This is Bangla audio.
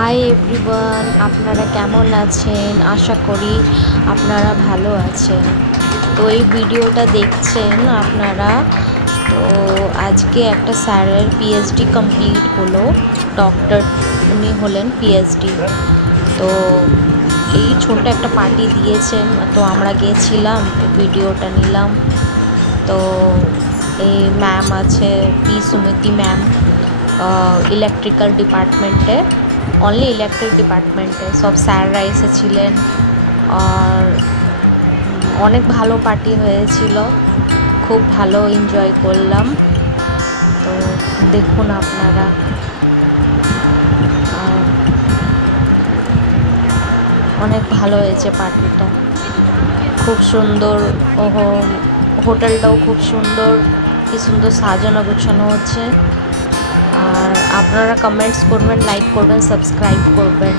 হাই এভরিওয়ান, আপনারা কেমন আছেন? আশা করি আপনারা ভালো আছেন। তো এই ভিডিওটা দেখছেন আপনারা। তো আজকে একটা স্যারের পিএইচডি কমপ্লিট হলো, ডক্টর উনি হলেন পিএইচডি। তো এই ছোট একটা পার্টি দিয়েছেন, তো আমরা গিয়েছিলাম, ভিডিওটা নিলাম। তো এই ম্যাম আছে পি সুমিতি ম্যাম, ইলেকট্রিক্যাল ডিপার্টমেন্টে, অনলি ইলেকট্রিক ডিপার্টমেন্টে সব স্যাররা এসেছিলেন। আর অনেক ভালো পার্টি হয়েছিল, খুব ভালো এনজয় করলাম। তো দেখুন আপনারা, অনেক ভালো হয়েছে পার্টিটা, খুব সুন্দর। হোটেলটাও খুব সুন্দর, কি সুন্দর সাজানো গোছানো হচ্ছে। আর আপনারা কমেন্টস করবেন, লাইক করবেন, সাবস্ক্রাইব করবেন।